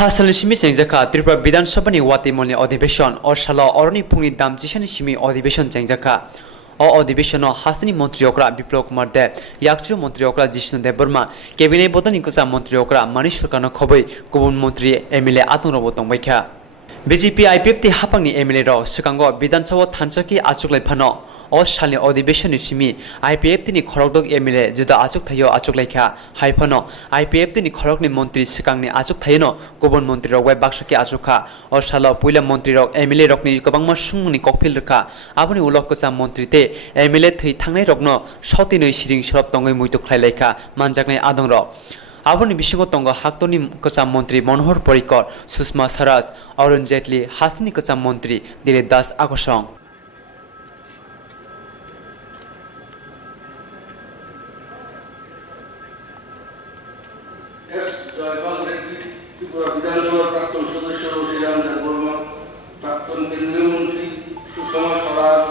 फासलनि सिमी चेंजाखा त्रिपुरा विधानसभानि वातिमलनि अधिवेशन और साला अरनि फुंनि दामजिसानि सिमी अधिवेशन चेंजाखा अधिवेशन हासनी मंत्री ओकरा विप्लव कुमार देव याकचु मंत्री ओकरा जिष्णु देव वर्मा कैबिनेट बदलनि कुचा मंत्री ओकरा मानिश सरकारनो खबै गुबुन मंत्री एमएलए आतंरबो तंबायखा बीजेपी आईपीएफ ति हापांनि एमएलए रो सिकांगो विधानसभा थानसाखि आचुकलाय फानो और सालनि अधिवेशन सिमी आईपीएफ तिनि खरगदक एमएलए जुदा आचुक थायो आचुकलायखा हाइफानो आईपीएफ तिनि खरगनि मंत्री सिकांनि आचुक थायनो गुबुन मंत्री रगवाय बाक्साखि आचुखा और साला पुइला मंत्री रग एमएलए रगनि गोबांमा सुंगनि ककफिल रखा आबनि उलक कचा मंत्री ते एमएलए थै थांनाय रगनो सतिनै सिरिं सरब तंगै मुइतु खलायलायखा मानजाकनाय आदं र आबनि बिसिङाव तंग हाक्तनि कचा मंत्री मनोहर परिकर सुषमा स्वराज अरुण जेटली हासनी कचा मंत्री दिलीप दास आगसं विधानसभा प्राक्तन सदस्य श्रीरामचंद्र वर्मा प्राक्तन केंद्रीय मंत्री सुषमा स्वराज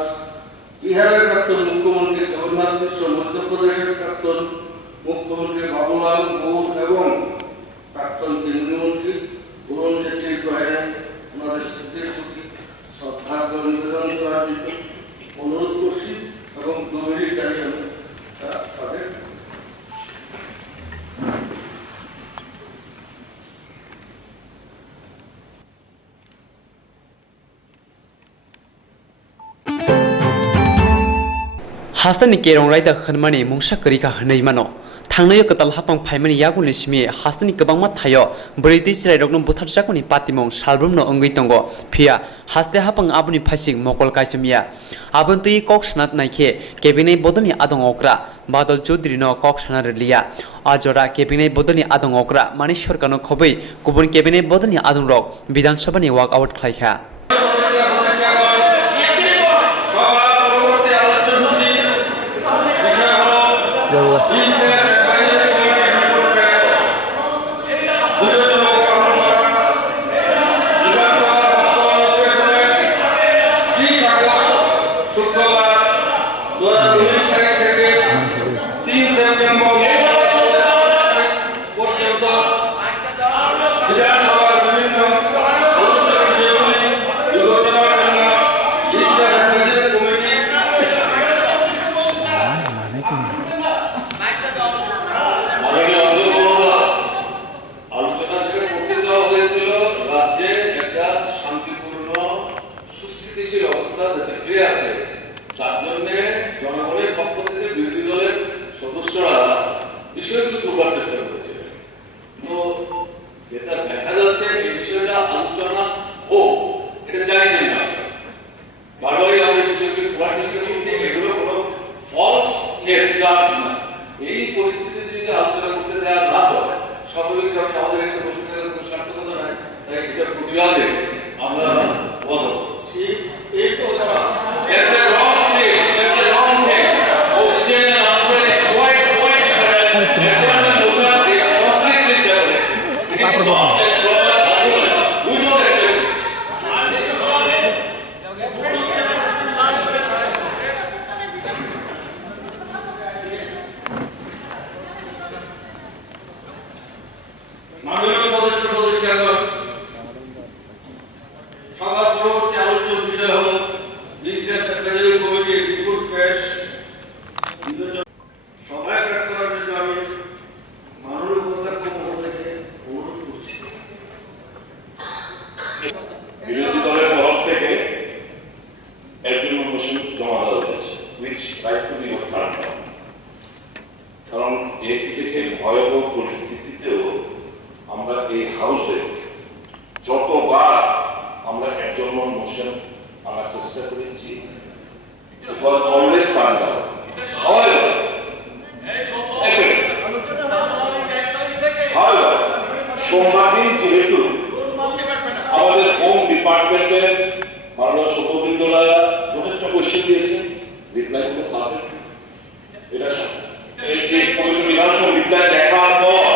बिहारेर प्राक्तन मुख्यमंत्री जगन्नाथ मिश्र मध्य प्रदेशेर प्राक्तन मुख्यमंत्री बाबूलाल गौर एवं प्राक्तन केंद्रीय मंत्री अरुण जेटलिर प्रयाणे ओनादेर स्मृतिर प्रति श्रद्धा निवेदन करार जन्य अनुरोध करছি এবং গভীর জানিয়ে তাদের हासनी केरं रायदा खनमानि मुंसा करिका हनै मानो थांनाय कताल हापां फाइमानि यागुनि सिमी हासनी गोबांमा थायो ब्रैदि जिरायरगनो बुथारजाकनि पातिमं सालब्रमनो अंगै तंग फिया हासते हापां आबुनि फासिं मकल कायसमिया आबुनतै कक सनात नायखे केबिनेट बदलनि आदं अक्रा बादल चौधुरीनो कक सना रलिया आजरा केबिनेट बदलनि आदं अक्रा मानि सरकारनो खबै गुबुन केबिनेट बदलनि आदं रक विधानसभानि वाक आउट खालायखा জনগণের পক্ষ থেকে বিরোধী দলের সদস্যরা বিষয়গুলো তুলবার চেষ্টা করেছে। তো যেটা দেখা যাচ্ছে এই বিষয়টা আলোচনা হোক এটা চাইছেন না, বারবারই আমাদের বিষয়গুলো তুলবার চেষ্টা করছি, এগুলো কোনো ফলস চার্জ না। এই পরিস্থিতিতে যদি আলোচনা করতে দেওয়া না হয় স্বাভাবিকভাবে আমাদের একটা বসে থাকার কোনো সার্থকতা নাই, তাই এটার প্রতিবাদে আমরা বন্ধ করছি। এই তো সবার পরবর্তী আলোচ্য বিষয় হল বিজনেস অ্যাডভাইজারি কমিটির রিপোর্ট পেশ সবাই কাজ করার জন্য আমি মাননীয় অধ্যক্ষ মহোদয়কে অনুরোধ করছি। বিরোধী দলের তরফ থেকে একজন মোশন জমা দেওয়া হয়েছে, which rightfully was turned down, কারণ এর থেকে ভয়াবহ পরিস্থিতিতেও আমরা এই হাউসে যতবার আমরা একজন মোশন আনার চেষ্টা করেছি it was always turned down. However, সোমবার দিন যেহেতু আমাদের হোম ডিপার্টমেন্টের মাননীয় সত্যবিন্দুরা যথেষ্ট কোশ্চেন দিয়েছেন, রিপ্লাই করতে পারবেন, এটা বিধানসভা রিপ্লাই দেখার পর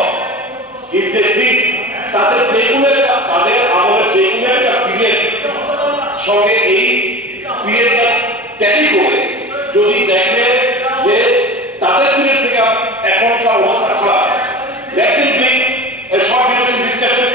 কিন্তু ঠিক তাদের যেগুলো তাদের আমাদের যেগুলো একটা পিরিয়ড সঙ্গে এই পিরিয়ডটা ট্যালি করে যদি দেখে যে তাদের পিরিয়ড থেকে এখনকার অবস্থা খারাপ, that will be a short duration discussion.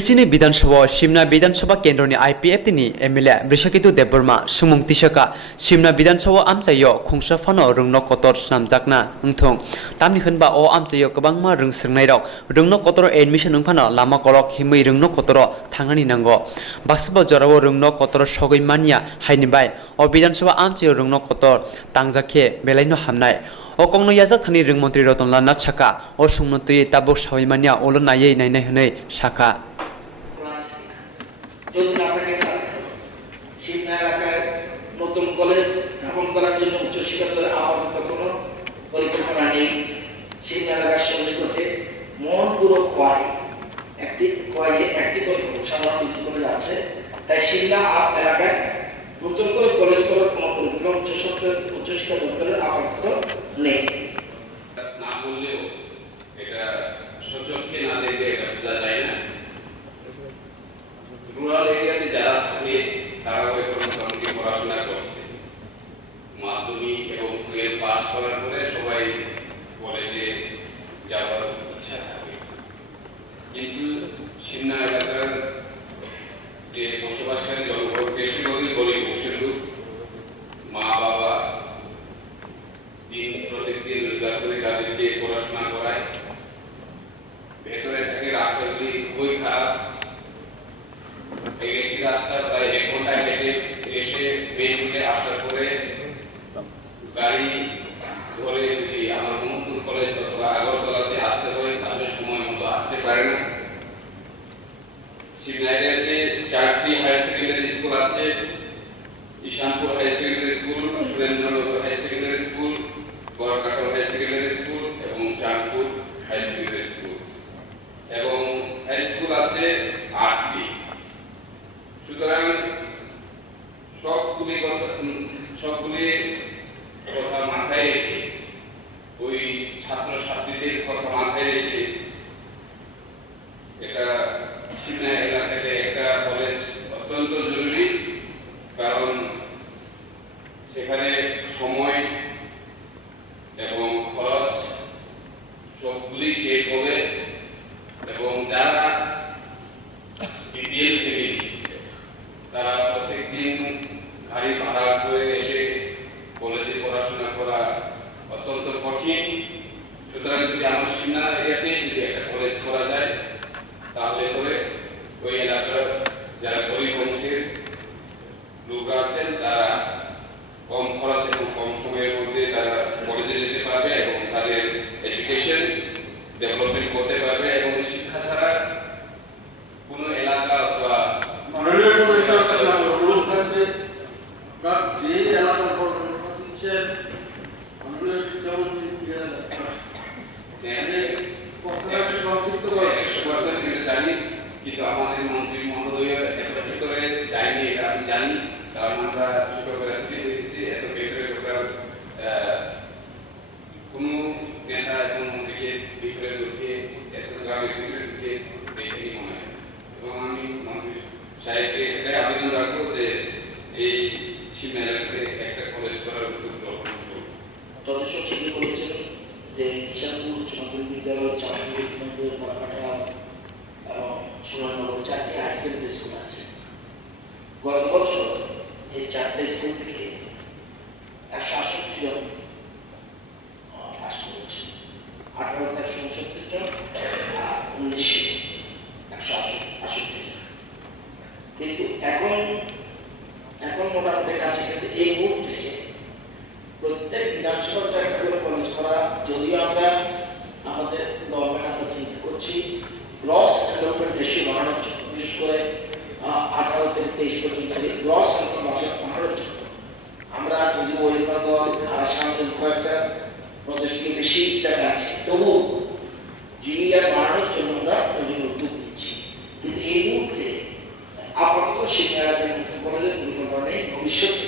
सिलसिनी विधानसभा सिमना विधानसभा केन्द्रनि आईपीएफनि एमएलए बृषकितु देबबर्मा सुमुं तिसका सिमना विधानसभा आमचायो खुंसाफानो रुंनो कतर स्नामजाकना उंथुं तामनि खनबा ओ आमचायो गोबांमा रोंसोंनाय रक रुंनो कतर एडमिशन उंफानो लामा करक हिमै रुंनो कतर थांनानि नांगो बाक्साबा जराव रुंनो कतर सगै मानिया हायनिबाय ओ विधानसभा आमचायो रुंनो कतर तांजाखे बेलायनो हामनाय ओ कंनो याजाक थानि रोंमन्त्रि रतनलाल नाथ साका ओ सुंमन्त्रि ताबुक सावैमानिया ओलो नायै नायनाय हनै साका যদি না থাকে সিমনা এলাকায় নতুন কলেজ স্থাপন করার জন্য উচ্চশিক্ষা দপ্তরের আপাতত কোনো পরিকল্পনা নেই। সিমনা এলাকার সন্নিকটে মোহনপুর খোয়াই একটি পরিকল্পনা সাধারণ কলেজ আছে, তাই সিমনা এলাকায় নতুন করে কলেজ করার কোনো পরিকল্পনা উচ্চশিক্ষা দপ্তরের আপাতত নেই। না বললেও এটা সচক্ষে না দেখে এটা বোঝা যায় না। রুরাল এরিয়াতে যারা থাকে তারাও এখন মোটামুটি পড়াশোনা করছে, মাধ্যমিক এবং টুয়েলভ পাস করার পরে সবাই কলেজে যাওয়ার ইচ্ছা থাকে। কিন্তু সিমনা এলাকার যে বসবাসকারী জনগণ বেশিরভাগই গরিব বসের মা বাবা প্রত্যেকদিন রোজগার করে তাদেরকে পড়াশোনা করায়। ভেতরে থাকে রাস্তাগুলি খুবই খারাপ। একটি রাস্তা প্রায় 1 ঘন্টা হেঁটে এসে মেন রোডে আসার পরে গাড়ি ধরে যদি আমার মোহনপুর কলেজ অথবা আগরতলাতে আসতে হয় তাহলে সময় মতো আসতে পারে না। সিমনা এরিয়াতে 4টি হায়ার সেকেন্ডারি স্কুল আছে, Ishanpur high secondary school, Surendranagar high secondary school, Barkatal high secondary school এবং চাঁদপুর হাই সেকেন্ডারি স্কুল এবং হাই স্কুল আছে 8টি। সুতরাং সবগুলি কথা মাথায় রেখে ওই ছাত্র ছাত্রীদের কথা মাথায় রেখে এটা সিমনা এলাকাতে একটা কলেজ অত্যন্ত জরুরি, কারণ সেখানে সময় এবং খরচ সবগুলি শেষ হবে এবং যারা বিপিএল ফ্যামিলি তারা প্রত্যেকদিন গাড়ি ভাড়া করে এসে কলেজে পড়াশোনা করা অত্যন্ত কঠিন। সুতরাং যদি আমার সিমনা এরিয়াতে যদি একটা কলেজ করা যায় তাহলে করে ওই এলাকার যারা গরিব বংশের লোকরা আছেন তারা কম খরচ এবং কম সময়ের মধ্যে তারা কলেজে যেতে পারবে এবং তাদের এডুকেশন ডেভেলপমেন্ট করতে পারবে এবং শিক্ষা ছাড়া কোনো এলাকা অথবা মাননীয় সদস্যের কাছে আমার অনুরোধ থাকবে যে এলাকার পরিকল্পনা দিচ্ছেন মাননীয় শিক্ষামন্ত্রী সংক্ষিপ্ত করে 100% জানি, কিন্তু আমাদের মন্ত্রী মহোদয় এত ভিতরে যায়নি এটা আমি জানি, কারণ আমরা ছোটবেলা থেকে দেখেছি এত ভেতরে ঢোকার কোনো নেতা এবং মন্ত্রীকে ভিতরে ঢুকে এত গ্রামের ভিতরে ঢুকে দেখিনি মনে হয়। এবং আমি মন্ত্রী সাহেবকে এটাই আবেদন রাখবো যে এই সিমনা এলাকাতে একটা কলেজ করার উদ্যোগ গ্রহণ করুন। সদস্য ছিল বলেছেন যে ঈশানপুর উচ্চ মাধ্যমিক বিদ্যালয়, চাঁদপুর বরকাটা এবং সুরেন্দ্রনগর 4টি হাই সেকেন্ডারি স্কুল আছে। গত বছর এই 4টি স্কুল থেকে 168 জন পাস করেছে, 18 জন 19 168 জন। কিন্তু এখন মোটামুটি কাছে, কিন্তু এই মুহূর্তে প্রত্যেক বিধানসভার একটা করে কলেজ করা, যদিও আমরা আমাদের গভর্নমেন্ট আমরা চিন্তা করছি গ্রস ডেভেলপমেন্ট রেশিও বাড়ানোর জন্য, বিশেষ করে 18 থেকে 23 পর্যন্ত যে গ্রস বাড়ানোর জন্য আমরা যদি ওয়েস্ট বেঙ্গল আর সামনে কয়েকটা প্রদেশ থেকে বেশি টাকা আছে, তবু জিআর বাড়ানোর জন্য আমরা প্রয়োজনীয় উদ্যোগ নিচ্ছি। কিন্তু এই মুহূর্তে আপাতত সিমনা এলাকায় নতুন কলেজের পরিকল্পনা নেই। ভবিষ্যতে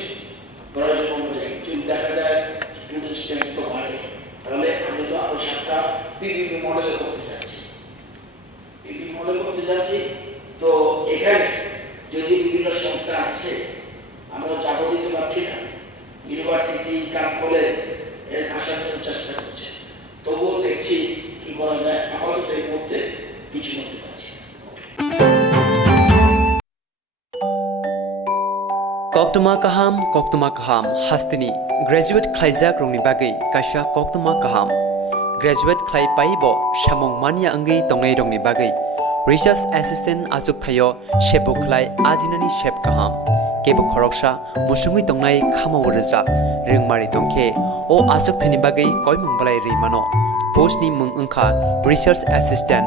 করার জন্য অনুযায়ী যদি দেখা যায় স্টুডেন্ট স্ট্রেংথ তো বাড়ে, তাহলে আমরা তো আরো 7টা পিপিপি মডেলে করতে যাচ্ছি। তো এখানে যদি বিভিন্ন সংস্থা আছে, আমরা যাবো দিতে পারছি না, ইউনিভার্সিটি কলেজ এর আসার জন্য চেষ্টা করছে, তবুও দেখছি কি করা যায়। আপাতত এই মুহূর্তে কিছু করতে পারছি। Koktwma kaham hastini graduate khlaijak rongni bagui kaisa Koktwma kaham graduate khlai paibo samong mania angai tongnai rongni bagui research assistant azuk thayo shebu khlai ajinani shep kaham kebo khoroksa musungui tongnai khamao rejak ringmari tongkhe o azuk thani bagui koimung balai reimano post ni mung angkha research assistant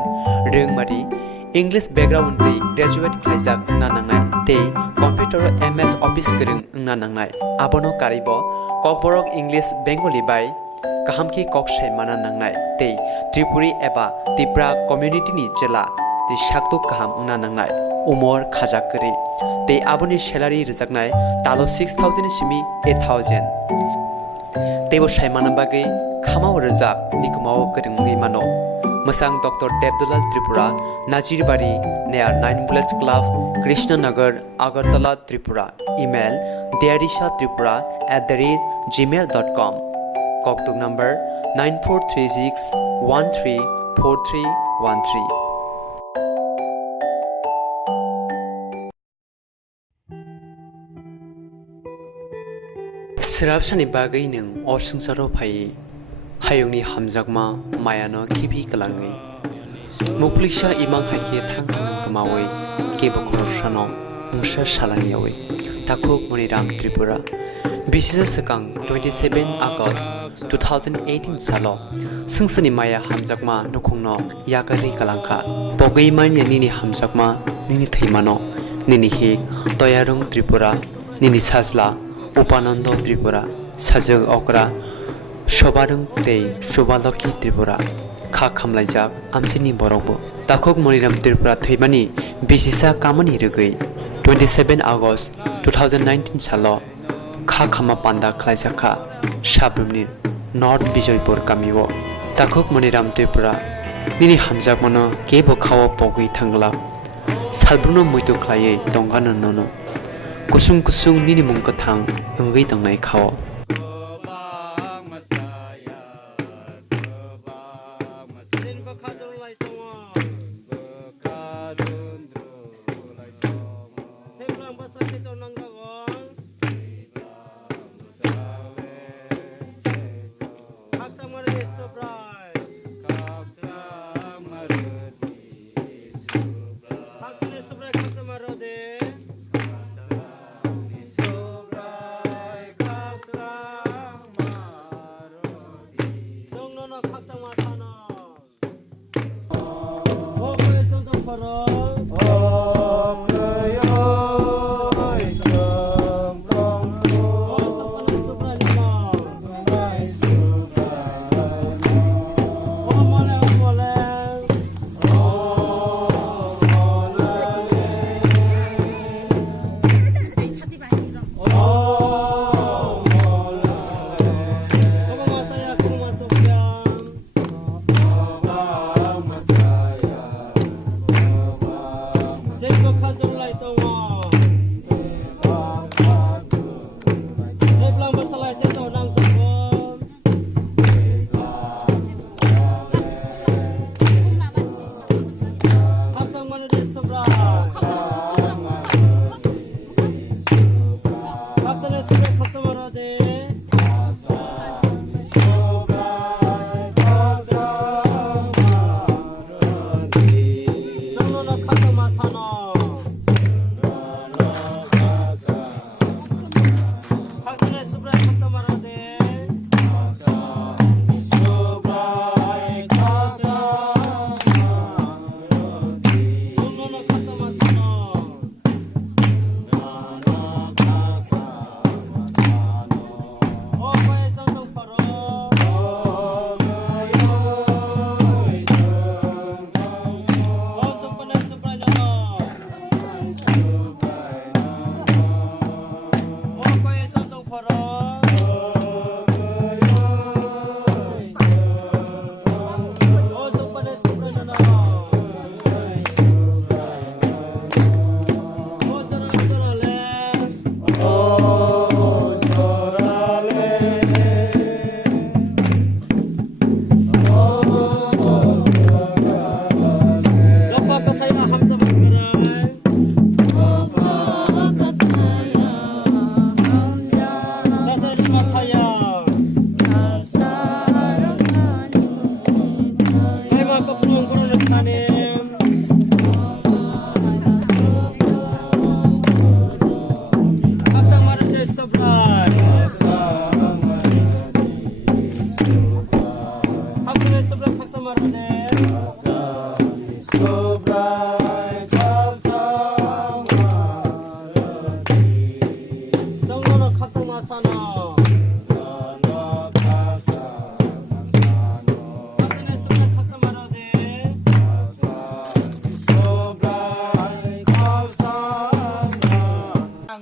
ringmari English background tei graduate khlaijak na nangnai tei computer MS office kereng na nangnai abono karibo Kokborok English Bengali bai kahamki koksai mana nangnai tei Tripuri eba Tipra community ni jela tei sakto kaham na nangnai umor khajak kri tei aboni salary rejaknai talo 6000 simi 8000 tebo saimana bagai khamao rejak nikmao kerengui mano Masang Dr. Devdulal Tripura, Najirbari, near 9 Bullets Club, Krishnanagar, Agartala, Tripura. Email diarishattripura@gmail.com. Koktuk number 9436134313. Serapsani bagai nung orsungsaro pai. Hayungni hamjakma mayano kibi kalangi mupliksa imang haike thangkhang kamawi kebo khoroshano mungsa salangiawi takhuk moniram Tripura bisisa sakang 27 August 2018 salo sungsani maya hamjakma nukhungno yakari kalangkha pogei mani nini hamjakma nini theimano nini hik toyarung Tripura nini sajla upanando Tripura sajag okra Sobarung tei Sobaloki Tripura kha khamlaijak amsini borokbo takhok moniram Tripura theimani bisisa kamani rugui 27 August 2019 salo kha khama panda khlaijaka sabrumni North Bijoypur kamio takhok moniram Tripura nini hamjak mano kebo khawo pogui thangla salbruno muito khlaiei tongana nono kusung kusung nini mungka thang ongui tongnai khawo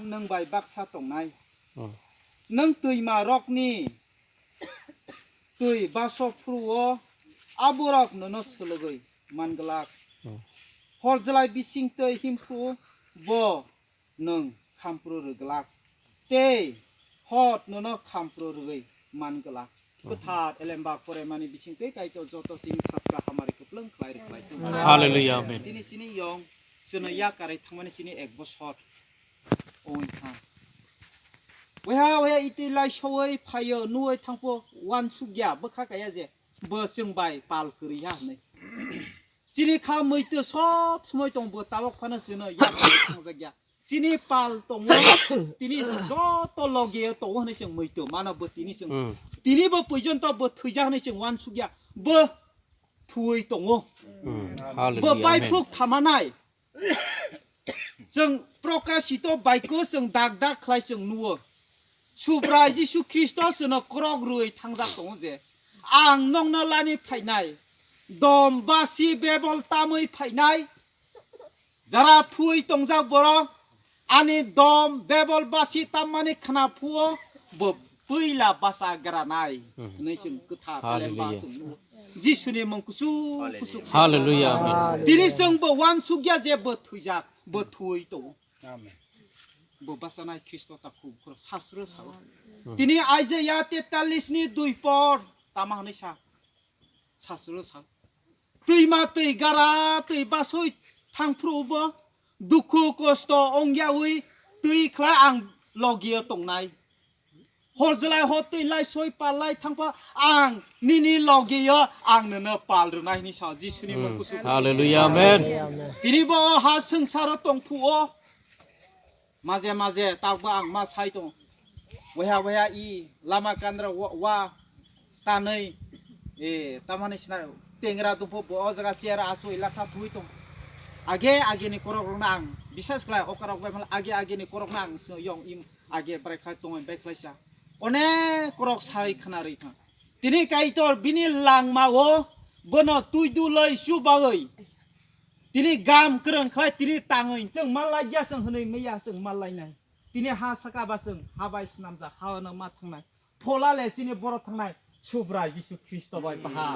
nâng bài bác sa tổng này nâng tùy mà rock ni tùy ba so pruo aborok no sulogoi mangalak horjalai bising tei himpru bo nâng khampru ruglak te hot no khampru rugoi mangalak kuthat elemba pore mani bising tei kai to joto sing saska hamari kupleng khlai khlai Hallelujah, amen. dini sini yong suna ya kare thangmani sini ek bosor oi tha weha iti lai shoi phayo nuoi thangpo wan sugya bokha kaya je bo singbai pal kuri ya nei sini kha moito sob smoi tong bo tawak phana suna ya thangja sini pal tong tini jo to loge to hne sing moito mana bo tini sing tini bo poison to bo thuja hne sing wan sugya bo thui tong bo Hallelujah, bai amen. phuk thamanai जों प्रकाशित बाइको जों दाग दाग खालाय जों नुयो सुब्रा जिसु ख्रिस्टस जों क्रग रुय थांजा दङ जे आं नंना लानि फायनाय दम बासि बेबल तामै फायनाय जारा थुय तंजा बर आनि दम बेबल बासि तामानि खाना फुओ बो बैला बासा गरानाय नै जों गोथा लेम्बा जों जिसुनि मुंखुसु कुसु Hallelujah, amen. दिनि जोंबो वान सुग्या जेबो thuja bo thui to amen bo basana Kristo ta khu sasro sa tini aije ya 43 ni 2 por tama hne sa sasro sa tui ma tui gara tui basoi thang phrubo dukhu kosto ongya ui tui khla ang logia tong nai horjlai ho tui lai soi palai thangpa ang nini logia ang no pal runai ni sa jisuni mo kusu Hallelujah, amen. tini bo ha sengsara tongphuo maje maje tagba ang ma sai tong weha i lama kandra wa tanai tamani sina tengra dumpo bo jaga siara asoi lakha thui tong age ni korok nang bisas kla okarok ba age ni korok nang so yong im age brekha tong be klaisa one korok sai khanari tha tini kaitor bini langma o bono tuidu loi subagoi tini gam kereng khlai tini tangoi jeng malai ja seng hnei meya seng malai nai tini ha saka ba seng habai snamja hawana ma thangnai phola le sini boro thangnai subra jisu kristo bai baha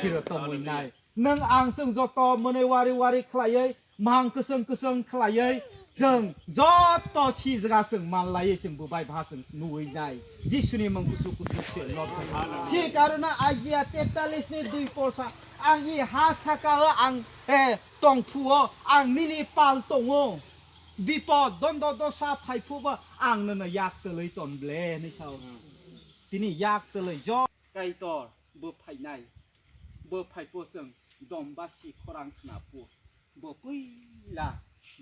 siro tomoi nai nang ang seng joto mone wari khlaiei mang keseng khlaiei jeng joto sijaga seng malai seng bubai baha seng nuoi nai jisuni mangkusu kusu se lot si karena ajia 43 ni 2 porsa ang i ha saka ang tongphuo ang nini pal tongo bipo dondo dosa phaiphuba ang nana yak telei ton ble ni sao tini yak telei jo kaitor bo phainai bo phaipo seng dombasi khorang khna pu bo puila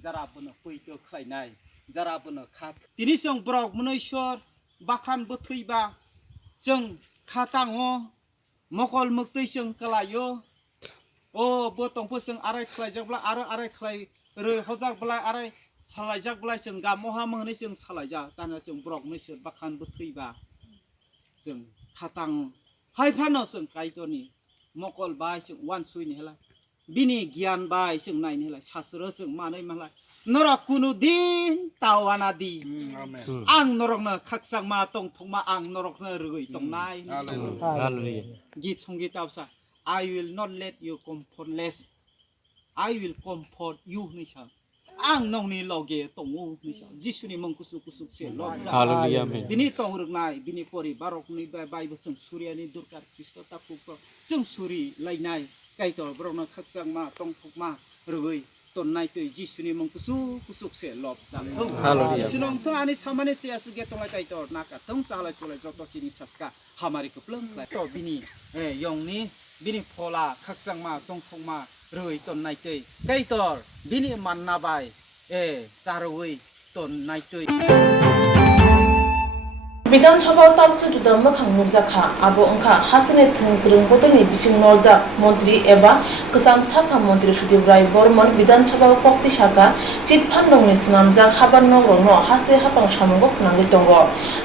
jara bono puito khlainai jara bono khat tini song brok monoishor bakhan bo theiba जों खाताङो मकल मुक्तै जों कलायो ओ बो तंफो जों आराय खलायजाब्ला आरो आराय खलाय रो हजाकब्ला आराय सालायजाकब्ला जों गामहा महनै जों सालायजा दाना जों ब्रक मैसोर बाखान बोथैबा जों खाताङ हायफानो जों कायतनि मकल बाय जों वान सुइनि हेला बिनि गियान बाय जों नायनि हेला सासरो जों मानै माला नरक कुनु दिन तावाना di ang norokna khaksangma tongthongma ang norokna rugui tongnai Hallelujah. git songi tawsa I will not let you comfortless I will comfort you nisha ang nongni loge tongu nisha jisuni mongkusu kusuk se lo Hallelujah, amen. dini tongruknai bini pori barokni bai bosung suryani durkar kristo takupro jeng suri lainai kaitor brokna khaksangma tongthokma rugui tonnai tui jisuni mongkusu kusuk se lop sang Hallelujah. sinong to ani samane se asuge tongai kaitor naka tong sala chulai joto sini saska hamari kupleng klai to bini yongni bini phola khaksangma tongthongma roi tonnai tui kaitor bini manna bai charoi tonnai tui বিধানসভা তাবকে Duda মখাং নুকজাখা আবো ওংখা হাসিনে থংগ্রং বদলনি বিসিং নরজাক মন্ত্রী এবা গোসাম Sakha মন্ত্রী সুদীপ রায় বর্মন বিধানসভা কক্তি শাখা চিটফান্ডংনি স্নামজাক হাবার নগরনো হাসতে হাপাং সামঙ্গ খনাঙ্গি দङ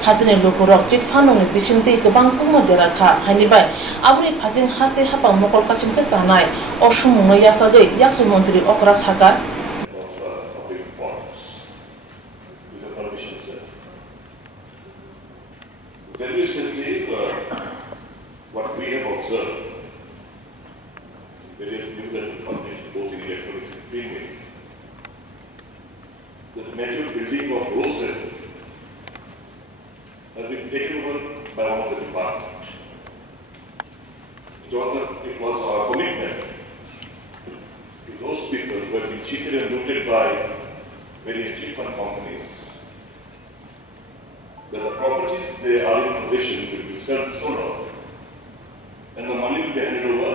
হাসিনে লুকুরক চিটফান্ডংনি বিসিংতै गोबां kung देराखा हानिबाय आबुनि फासिं हासते हापां मकल काचिमके जानाय असुमुंनो यासागै याक्सु मन्त्री अकरा साखा Very recently, what we have observed, various news that have published both in electronics and print media, that the major building of Rosen has been taken over by one of the department. It was our commitment to those people who have been cheated and looted by various chief fund companies, that the properties they are in possession will be sold off and the money will be handed over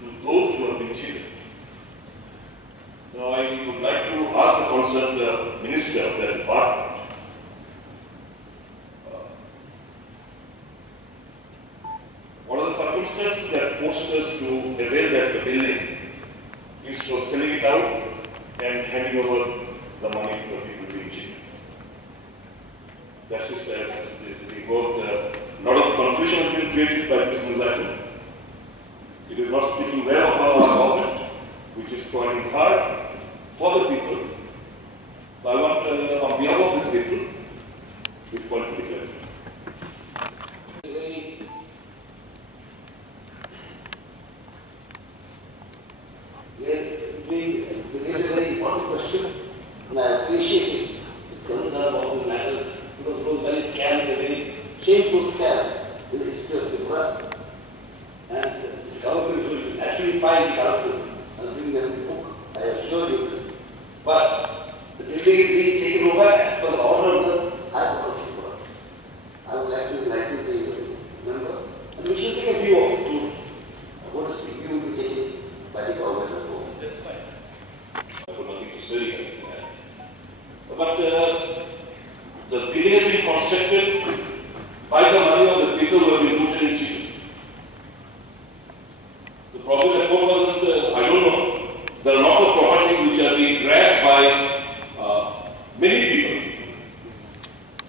to those who have been cheated. Now I would like to ask the concerned minister of that department, what are the circumstances that forced us to avail that the building instead of selling it out and handing over the money to the people being cheated? That's just because a lot of confusion has been created by this transaction. It is not speaking well of our government, which is trying hard for the people. So I want, on behalf of these people, this point to be clear. This is a very important question, and I appreciate it. It's concern about this matter. Because Rosemary scam is a very shameful scam in the history of Zimbabwe. And this government will actually find culprits and bring them to book. I assure you this. But the building is being taken over as per the order of the High Court of Zimbabwe. I would like to say, remember, and we should take a view of it too. What is the view to be taken by the government of Rome? That's fine. I have nothing to say. But the building has been constructed by the money of the people who have been looted and cheated. The problem that wasn't, I don't know, there are lots of properties which are being grabbed by many people.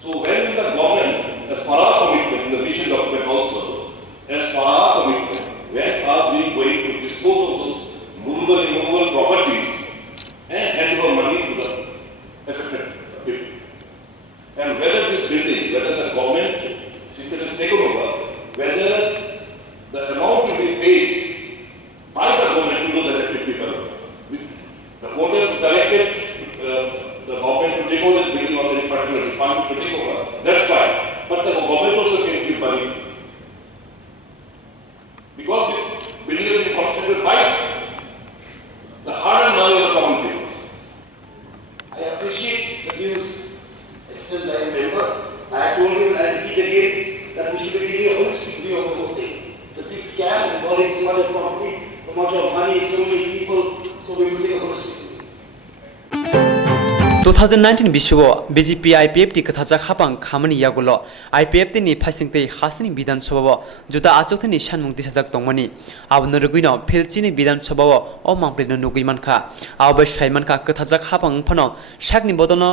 So when the government, as per our commitment in the vision document also, as per our commitment, when are we going to dispose of those movable and immovable properties and hand over money to the affected people? And whether this building, whether the government, since it has taken over, whether the amount will be paid by the government to those affected people. The court has directed the government to take over the building of any particular department to take over. That's fine. But the government also can give money. Because this building has been constructed by the hard-earned money of the common people. I appreciate the views expressed by a member. I told him, and I repeat again, that we should be taking a holistic view of the whole thing. It's a big scam involving so much of property, so much of money, so many people, so we will take a holistic view. 2019 বিশ্বব BJP IPF টি কথাজাক হাপাং খামানি ইয়াগুলো IPF নি ফাইসিংতै হাসিনি বিধানসভা जुदा आचोकनि सानमुं दिसाजाक दंमोनि आबनो रुगुइनो फिलचिनि बिधानसभा अ मांप्लेनो नुगुइमानखा आबै साइमानखा कथाजाक हापां फनो साकनि बदनो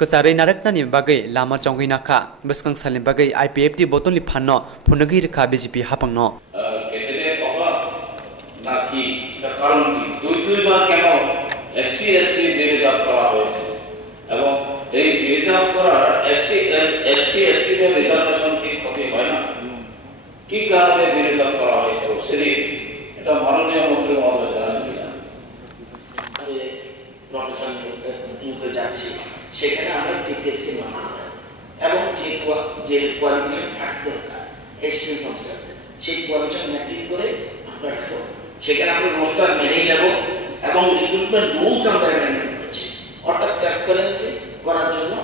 कचारै नारकनानि बागै लामा जंगैनाखा बसकां सालनि बागै आइपिएफ टी बतनलि फाननो फुनगि रेखा बिजेपि हापांनो कैंडिडेट होगा ना कि কারণ দুইবার কেন এসসি এসটি রিজার্ভ করা হয়েছে এবং এই রিজার্ভ করার এসসি এসটি এর রিজার্ভেশন কি ক্ষতি হয় না কি কারণে রিজার্ভ করা হয়েছে সেটি এটা মাননীয় মন্ত্রী মহোদয় জানেন কিনা যে প্রফেসর নিয়োগে যাচ্ছে সেখানে আমরা টিপিএসসি মানা এবং যে কোয়ালিফিকেশন থাকতে দরকার এসটি প্রফেসর সেই কোয়ালিফিকেশন মেনটেন করে আমরা রাখবো সেখানে আমরা রোস্টার মেনেই নেব এবং রিক্রুটমেন্ট রুলস আমরা মেনটেন করছি অর্থাৎ ট্রান্সপারেন্সি করার জন্য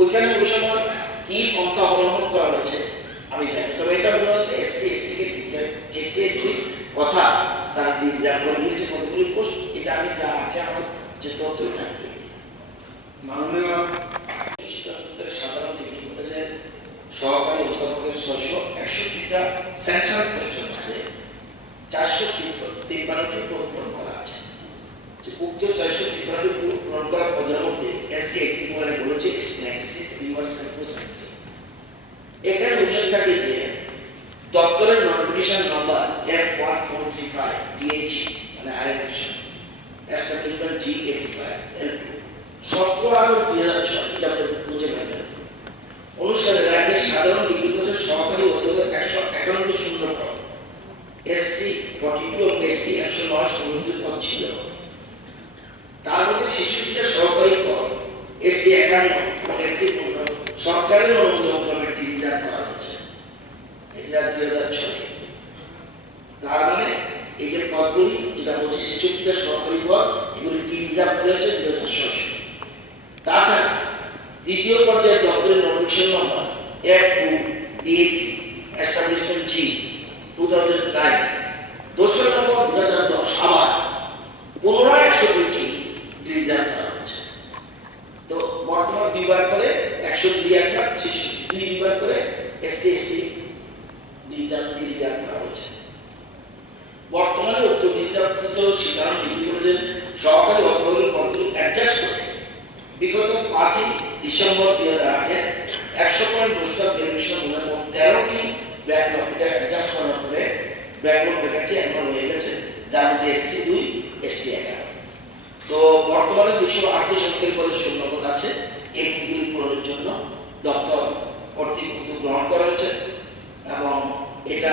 ওইখানে ওই সময় কি পন্থা অবলম্বন করা হয়েছে আমি জানি তবে এটা বলা হচ্ছে এসসি এসটি কে এসসি এসটি কথা তারা রিজার্ভ করে দিয়েছে কতগুলি পোস্ট এটা আমি যা আছে আমার যে তথ্য থাকি মাননীয় সাধারণ ডিগ্রি কলেজের 661টা স্যাংশন পোস্টের মধ্যে 453টি পূরণ করা আছে। যে উক্ত 453টি পূরণ করা পদের মধ্যে এসসি 81 বলেছে, এসটি 96, রিভার্স 470। এখানে উল্লেখ থাকে যে দপ্তরের নোটিফিকেশন নাম্বার F1435 DH মানে হাইকমিশন এস্টাবলিশমেন্ট G85 L2 17/2006 এটা বুঝে নেবেন অনুসারে রাজ্যের সাধারণ ডিগ্রিগত সরকারি অধ্যাপক 191 শূন্য পদ, এসসি 42 এবং এসটি 109 সমন্বিত পদ ছিল। তার মধ্যে 66টা সরকারি পদ, এসটি 51 এবং এসসি 15 সরকারের অনুমোদন ক্রমে রিজার্ভ করা হয়েছে। এটা 2006। তার মানে এই যে পদগুলি যেটা বলছি 66টা সরকারি পদ, এগুলি রিজার্ভ করেছে 2006। তাছাড়া দ্বিতীয় পর্যায়ে দপ্তরের notification number F2 DAC establishment G 2009 দোসরা নম্বর 2010 আবার পুনরায় 102টি রিজার্ভ করা হয়েছে। তো বর্তমান বিভাগ করে 102 একটা 62 বিভাগ করে এসসি এসটি রিজার্ভ করা হয়েছে। বর্তমানে উক্ত রিজার্ভকৃত সাধারণ ডিগ্রি কলেজের সহকারী অধ্যাপকের পদগুলি অ্যাডজাস্ট করে বিগত 5 ডিসেম্বর 2008 100 পয়েন্ট পোস্টাল ভেরিফিকেশন হলে 13টি ব্যাকলগ এটা অ্যাডজাস্ট করার পরে ব্যাকলগ ভ্যাকেন্সি এখন হয়ে গেছে, যার মধ্যে এসসি 2 এসটি 11। তো বর্তমানে 208টি সরকারি পদের শূন্য পদ আছে। এই পদগুলি পূরণের জন্য দপ্তর কর্তৃক উদ্যোগ গ্রহণ করা হয়েছে এবং এটা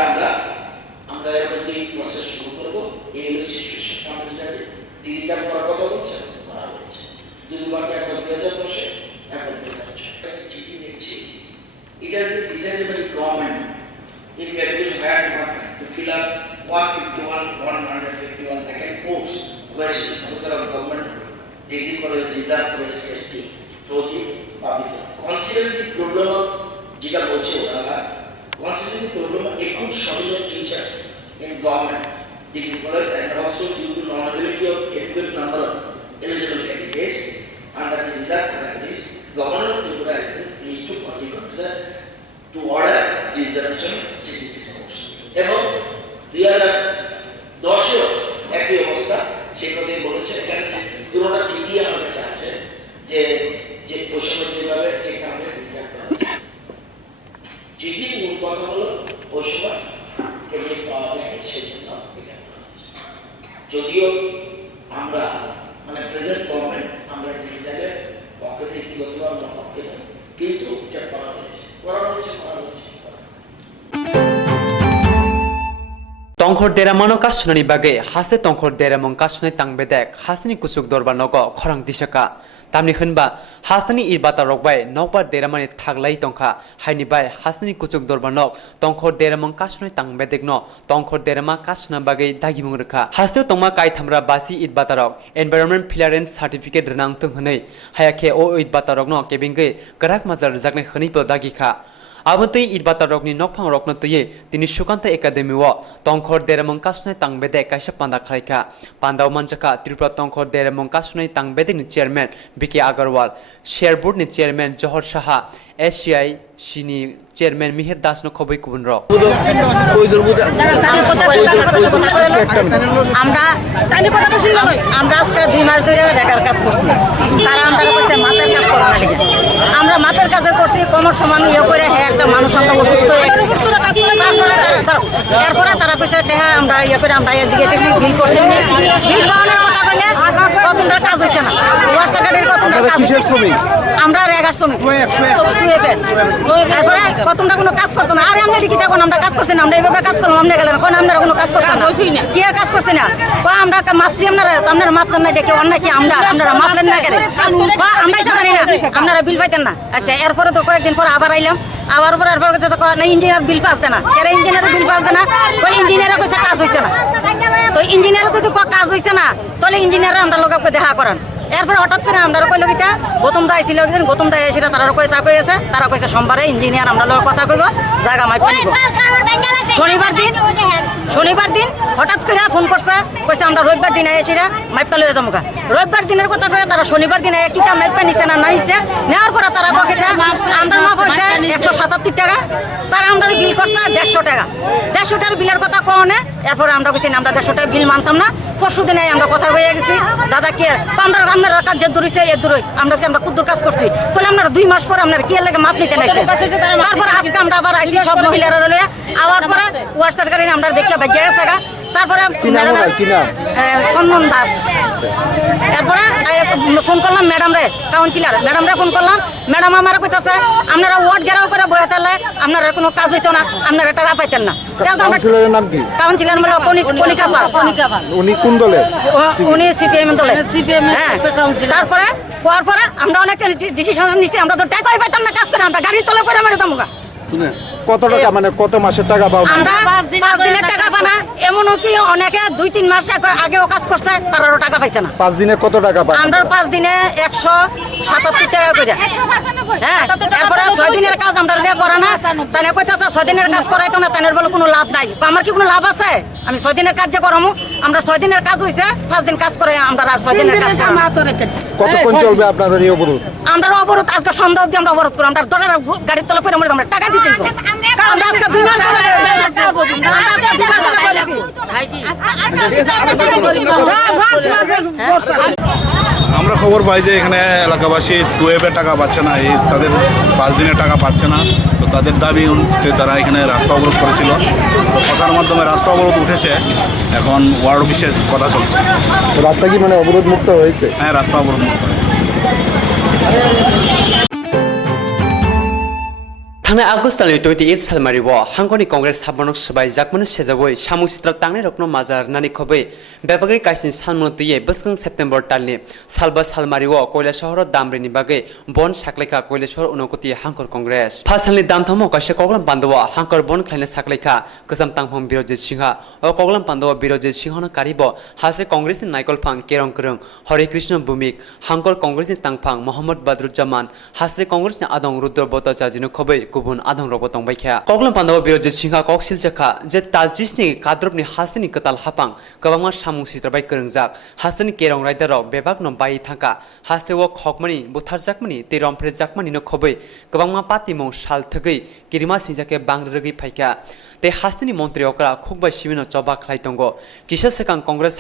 আমরা এর মধ্যে প্রসেস শুরু করবো। এই হলো সিচুয়েশন। আমরা যেটা রিজার্ভ করার কথা বলছেন করা হয়েছে দুবার, একবার 2010 একবার 2006 চিঠি দেখছি। এটা decided by government in category higher department to fill up 151 vacant posts where the government degree college reserved for SC/ST through the public. Considering the problem of যেটা বলছে ওরা, considering the problem of acute shortage of teachers in government degree college and also due to non-availability of adequate number of eligible candidates under the reserved categories, government of Tripura needs to consider to order the reservation CTC posts. এবং 2010 একই অবস্থা সে কথাই বলেছে। এখানে পুরোটা চিঠি আমাকে চাচ্ছে যে যে প্রশ্ন যেভাবে যে কারণে রিজার্ভ করা হচ্ছে। চিঠির মূল কথা হলো ওই সময় কেবল পাওয়া যায় সেই জন্য এটা করা হচ্ছে। যদিও আমরা মানে প্রেজেন্ট গভর্নমেন্ট আমরা রিজার্ভের পক্ষে ব্যক্তিগতভাবে আমরা পক্ষে নয়, কিন্তু এটা করা হয়েছে। tongkhor deramano kasunani bagai haste tongkhor deramong kasunai tangbedek hasni kusuk dorba nogo khorang disaka tamni khunba hasni irbata rokbai nokbar deramani thaglai tongkha haini bai hasni kusuk dorba nok tongkhor deramong kasunai tangbedek no tongkhor derama kasuna bagai dagimung rekha haste tongma kai thamra basi irbata rok environment clearance certificate renang tung hunai hayake o irbata rok no kebingai garak mazar jaknai khani po dagikha abantei irbata rokni nokphang rokno tuye tini sukanta academy o tongkhor deramong kasnai tangbede kaisa panda khlaika pandau manjaka tripura tongkhor deramong kasnai tangbede ni chairman bk agarwal share board ni chairman johor saha SCI sini chairman mihir das no khoboi kubun rok আমরা আজকে 2 মাস ধরে রেখার কাজ করছি। তারা আমরা কইছে মাপের কাজ করা লাগে। আমরা মাপের কাজে করছি কমর সমান ইয়ে করে একটা মানুষ আমরা অসুস্থ হয়ে এরপরে তারা কইছে টেহা আমরা ইয়ে করে আমরা এদিকে বিল করছি। বিল পাওয়ানোর কথা কইলে কতটা কাজ হইছে না। ওয়ার্ড সেক্রেটারির কতটা কাজ আমরা রেগার শ্রমিক কতটা কোনো কাজ করতো না। আরে আমরা লিখিত এখন আমরা কাজ করছি না, আমরা এইভাবে কাজ করলাম, আমরা গেলেন কোন আমরা কোনো কাজ করছি না। কি আর কাজ করছি না আমরা মাপছি, আপনারা মাপছেন না ডেকে অন্য কি আমরা মাপলেন না কেন আমরাই তো জানি না, আপনারা বিল পাইতেন না। আচ্ছা এরপরে তো কয়েকদিন পর আবার আইলাম, আবার পরে না ইঞ্জিনিয়ার বিল পাস দেয় না। এরা ইঞ্জিনিয়ার বিল পাস দেয় না, ওই ইঞ্জিনিয়ারে কইছে কাজ হইছে না। তো ইঞ্জিনিয়ার যদি কাজ হইছে না তাহলে ইঞ্জিনিয়ার আমরা লোককে দেখা করেন। এরপরে হঠাৎ করে আমরা কইল কিতা গৌতম দা আইছিল একদিন গৌতম দা এসে তারা কই তা কইছে তারা কইছে সোমবারে ইঞ্জিনিয়ার আমরা লোক কথা কইব জায়গা মাইক নিব শনিবার দিন হঠাৎ করে ফোন করছে কইছে আমরা রবিবার দিন এসে মাইপটা লয়ে যাবো রবিবার দিনের কথা কয়ে তারা শনিবার দিনে একটা মাইপা নিছে না নিছে নেওয়ার পরে তারা কইছে আমরা মাপ হইছে 177 টাকা তারা আমরা বিল করছে 150 টাকা 150 টাকার বিলের কথা কোনে এরপরে আমরা কইছি আমরা 150 টাকা বিল মানতাম না পরশু দিনে আমরা কথা হয়ে গেছি দাদা কে তো আমরা কাজ যে দূরিছে এ দূরই আমরা কুদ্দুর কাজ করছি তাহলে আমরা 2 মাস পরে আমরা কি লাগে মাপ নিতে নাইছে তারপর আজকে আমরা আবার আইছি সব মহিলারা লইয়া আওয়ার পরে ওয়ার্ড সরকারি আমরা দেখে ভাগ্য গেছে তারপরে চন্দন দাস এরপরে ফোন করলাম ম্যাডামরে কাউন্সিলর ম্যাডামরে ফোন করলাম ম্যাডাম আমার কইতাছে আপনারা ওয়ার্ড ঘেরাও করে বয়ে তাহলে আপনারা কোনো কাজ হইতো না আপনারা টাকা পাইতেন না কাউন্সিলরের নাম কি কাউন্সিলর মানে কণিকা পাল উনি কোন দলের উনি সিপিএম দলের তারপরে হওয়ার পরে আমরা অনেক ডিসিশন নিছি আমরা তো টাকাই পাইতাম না কাজ করে আমরা গাড়ির তলে করে মারি দামুগা কত টাকা মানে কত মাসের টাকা পাও আমরা 5 দিনের টাকা পানা এমনও কি অনেকে 2-3 মাস আগেও কাজ করছে তারাও টাকা পাইছে না 5 দিনে কত টাকা পাও আমরা 5 দিনে 177 টাকা করে হ্যাঁ তারপরে 6 দিনের কাজ আমরা দিয়ে করা না তাহলে কইতাছে 6 দিনের কাজ করাইতো না তানের বলে কোনো লাভ নাই আমার কি কোনো লাভ আছে আমি 6 দিনের কাজ যে করামু আমরা 6 দিনের কাজ হইছে 5 দিন কাজ করে আমরা আর 6 দিনের কাজ কতক্ষণ চলবে আপনাদের এই অবরোধ আমরা অবরোধ আজকে সন্ধ্যা অবধি আমরা অবরোধ করি আমরা গাড়ির তলে পরে আমরা টাকা দিতে আমরা আজকে 2 মাস আমরা খবর পাই যে এখানে এলাকাবাসী 12 টাকা পাচ্ছে না এই তাদের 5 দিনের টাকা পাচ্ছে না তো তাদের দাবি তারা এখানে রাস্তা অবরোধ করেছিল কথার মাধ্যমে রাস্তা অবরোধ উঠেছে এখন ওয়ার্ড অফিসে কথা চলছে রাস্তা কি মানে অবরোধ মুক্ত হয়েছে হ্যাঁ রাস্তা অবরোধ মুক্ত थांनाय आगस्ट दाननि 28 सालमारिव हांखरनि कंग्रेस साबनक सबाय जाकमनु सेजावै सामु सित्र तांनाय रकनो माजार नानि खबै बेबागै काइसिन सानमतिये बस्कं सेप्टेम्बर तालनि सालबा सालमारिव कयला शहर दामरिनि बागै बन साखलेखा कयला शहर उनकति हांखर कंग्रेस फासालनि दामथामो कासे कगलाम बान्दव हांखर बन खायना साखलेखा गोजाम तांफां बिरजित सिंहा ओ कगलाम बान्दव बिरजित सिंहनो कारिब हासे कंग्रेसनि नायकलफां केरं करं हरे कृष्ण भूमिक हांखर कंग्रेसनि तांफां मोहम्मद बदरुज्जामान हासे कंग्रेसनि आदं रुद्र बताचाजिनो खबै गुबुन आदं रबो तंबायखा कगलाम बान्दव बिरजित सिंहा ककसिल जखा जे तालजिसनि काद्रबनि हासनि कताल हापां गोबांमा सामु सित्रबाय करंजाक हासनि केरं राइदाराव बेबागनो बाय थांका हास्तेव खकमनि बुथारजाकमनि तेरमफ्रे जाकमनिनो खबै गोबांमा पातिमौ साल थगै किरिमा सिंजाके बांग्रगै फायका ते हासनि मन्त्रि अकरा खुगबाय सिबिनो चबा खलायतंगो किसा सेकां कंग्रेस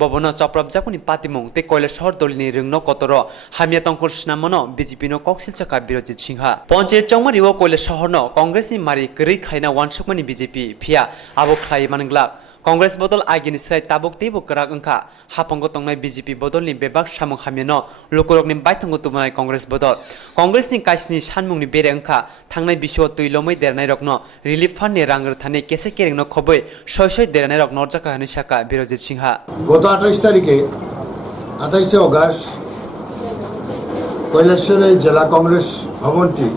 भवन चप्रबजाकनि पातिमौ ते कयला शहर दलनि रंगनो कतर हामिया तंकर स्नामनो बीजेपीनो ककसिल जखा बिरजित सिंहा पंचायत चौमारिव कयला शहरनो कांग्रेसनि मारि गरै खायना वानसुकमनि बीजेपी फिया आबो खलाय मानग्ला कांग्रेस बदल आगिनि साय ताबक देबो कराक अंखा हापंग तंगनाय बीजेपी बदलनि बेबाग सामु खामिनो लोकरकनि बायथंगो तुमनाय कांग्रेस बदल कांग्रेसनि काइसनि सानमुंनि बेरे अंखा थांनाय बिसो तुइलमै देरनाय रकनो रिलिफ फान्डनि रां रथाने केसे केरेंनो खबै सय देरनाय रक नरजाका हनि साका बिरजित सिंहा গত 28 তারিখে 28 আগস্ট কৈলাসহরের জেলা কংগ্রেস ভবনটি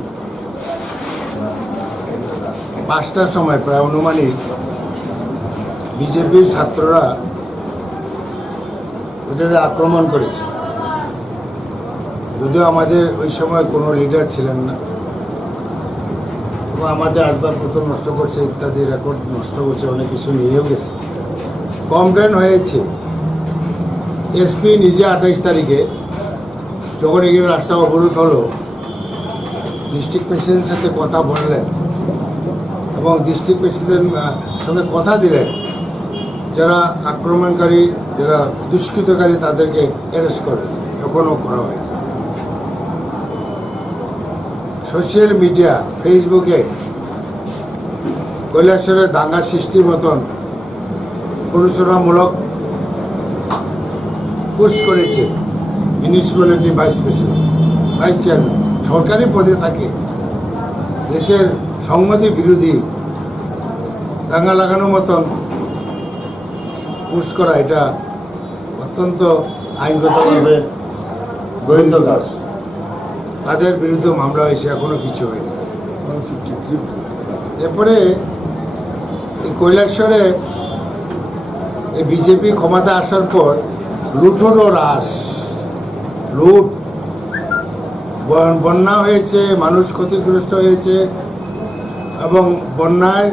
5টার সময় প্রায় অনুমানিক বিজেপির ছাত্ররা ওটাতে আক্রমণ করেছে যদিও আমাদের ওই সময় কোনো লিডার ছিলেন না এবং আমাদের আসবাবপত্র নষ্ট করছে ইত্যাদি রেকর্ড নষ্ট করছে অনেক কিছু নিয়েও গেছে কমপ্লেন হয়েছে এসপি নিজে 28 তারিখে যখন এখানে রাস্তা অবরোধ হলো ডিস্ট্রিক্ট প্রেসিডেন্টের সাথে কথা বললেন এবং ডিস্ট্রিক্ট প্রেসিডেন্ট সঙ্গে কথা দিলেন যারা আক্রমণকারী যারা দুষ্কৃতকারী তাদেরকে অ্যারেস্ট করে এখনও করা হয় সোশ্যাল মিডিয়া ফেসবুকে কৈলাসহরে দাঙ্গা সৃষ্টির মতন প্ররোচনামূলক পোস্ট করেছে মিউনিসিপ্যালিটি ভাইস চেয়ারম্যান সরকারি পদে থাকে দেশের সংহতি বিরোধী দাঙ্গা লাগানোর মতন পোস্ট করা এটা অত্যন্ত আইনগতভাবে গোয়েন্দা দাস তাদের বিরুদ্ধে মামলা হয়েছে এখনো কিছু হয়নি এরপরে এই কৈলাসহরে এই বিজেপি ক্ষমতা আসার পর লুঠন ও রাস লুট, বন্যা হয়েছে, মানুষ ক্ষতিগ্রস্ত হয়েছে এবং বন্যায়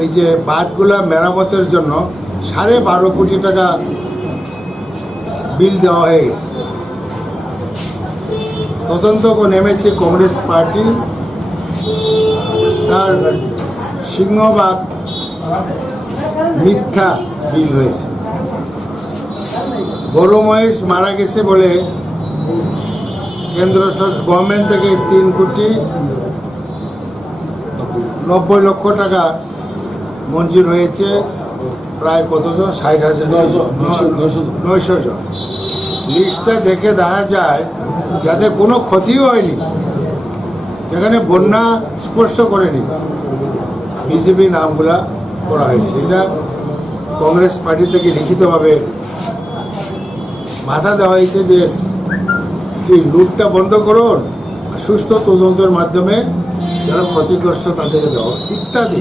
এই যে বাঁধগুলা মেরামতের জন্য 12.5 কোটি টাকা বিল দেওয়া হয়ে গেছে। তদন্ত নেমেছে কংগ্রেস পার্টি, তার সিংহভাগ মিথ্যা বিল হয়েছে। বড় মহেশ মারা গেছে বলে কেন্দ্র গভর্নমেন্ট থেকে 3,90,00,000 টাকা মঞ্জুর হয়েছে। প্রায় কতজন? 60,000, 900 জন। লিস্টটা দেখে দেখা যায় যাদের কোনো ক্ষতিও হয়নি, যেখানে বন্যা স্পর্শ করেনি, বিজেপি নামগুলা করা হয়েছে। এটা কংগ্রেস পার্টি থেকে লিখিতভাবে বাধা দেওয়া হয়েছে যে এই লুটটা বন্ধ করুন, সুস্থ তদন্তের মাধ্যমে যারা ক্ষতিগ্রস্ত তাদেরকে দেওয়া ইত্যাদি।